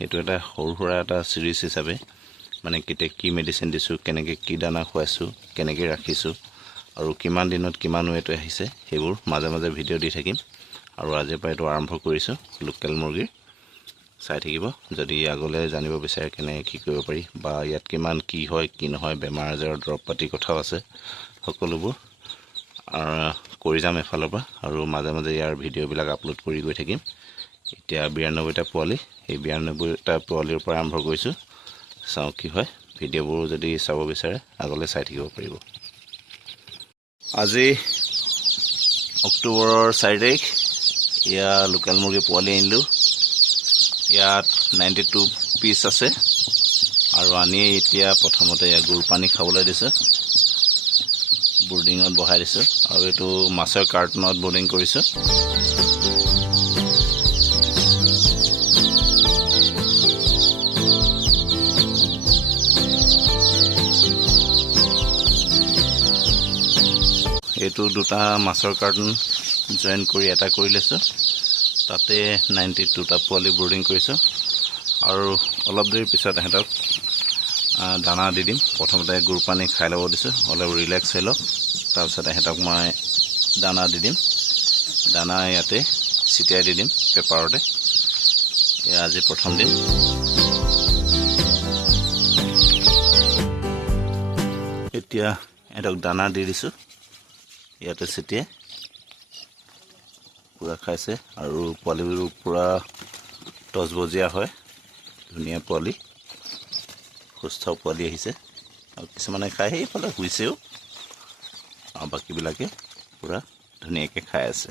সেইটো এটা সৰু সুৰা এটা সিৰিজ হিচাপে মানে কেতিয়া কি মেডিচিন দিছোঁ, কেনেকৈ কি দানা খুৱাইছোঁ, কেনেকৈ ৰাখিছোঁ আৰু কিমান দিনত কিমান ৱেট আহিছে সেইবোৰ মাজে মাজে ভিডিঅ' দি থাকিম। আৰু আজিৰ পৰা এইটো আৰম্ভ কৰিছোঁ লোকেল মুৰ্গীৰ। চাই থাকিব যদি আগলৈ জানিব বিচাৰে কেনেকৈ কি কৰিব পাৰি বা ইয়াত কিমান কি হয় কি নহয়, বেমাৰ আজাৰৰ দৰৱ পাতি কথাও আছে, সকলোবোৰ কৰি যাম এফালৰ পৰা। আৰু মাজে মাজে ইয়াৰ ভিডিঅ'বিলাক আপলোড কৰি গৈ থাকিম। এতিয়া 92টা পোৱালি, এই 92টা পোৱালিৰ পৰা আৰম্ভ কৰিছোঁ। চাওঁ কি হয়, ভিডিঅ'বোৰ যদি চাব বিচাৰে আগলৈ চাই থাকিব পাৰিব। আজি অক্টোবৰৰ 4 তাৰিখ। এয়া লোকেল মুৰ্গী পোৱালি আনিলোঁ। ইয়াত 92 পিচ আছে আৰু আনি এতিয়া প্ৰথমতে ইয়াক গুৰ পানী খাবলৈ দিছোঁ, বৰ্ডিঙত বহাই দিছোঁ। আৰু এইটো মাছৰ কাৰ্টনত বৰ্ডিং কৰিছোঁ। এইটো দুটা মাছৰ কাৰ্টন জইন কৰি এটা কৰি লৈছোঁ, তাতে 92টা পোৱালি বৰ্ডিং কৰিছোঁ। আৰু অলপ দেৰি পিছত সিহঁতক দানা দি দিম। প্ৰথমতে গুৰ পানী খাই ল'ব দিছোঁ, অলপ ৰিলেক্স হৈ লওক, তাৰপিছত সিহঁতক মই দানা দি দিম। দানা ইয়াতে ছিটিয়াই দি দিম পেপাৰতে। এয়া আজি প্ৰথম দিন। এতিয়া সিহঁতক দানা দি দিছোঁ, ইয়াতে ছিটিয়াই পূৰা খাইছে। আৰু পোৱালিবোৰ পূৰা তজবজীয়া হয়, ধুনীয়া পোৱালি, সুস্থ পোৱালি আহিছে। আৰু কিছুমানে খাই সেইফালে শুইছেও, আৰু বাকীবিলাকে পূৰা ধুনীয়াকৈ খাই আছে।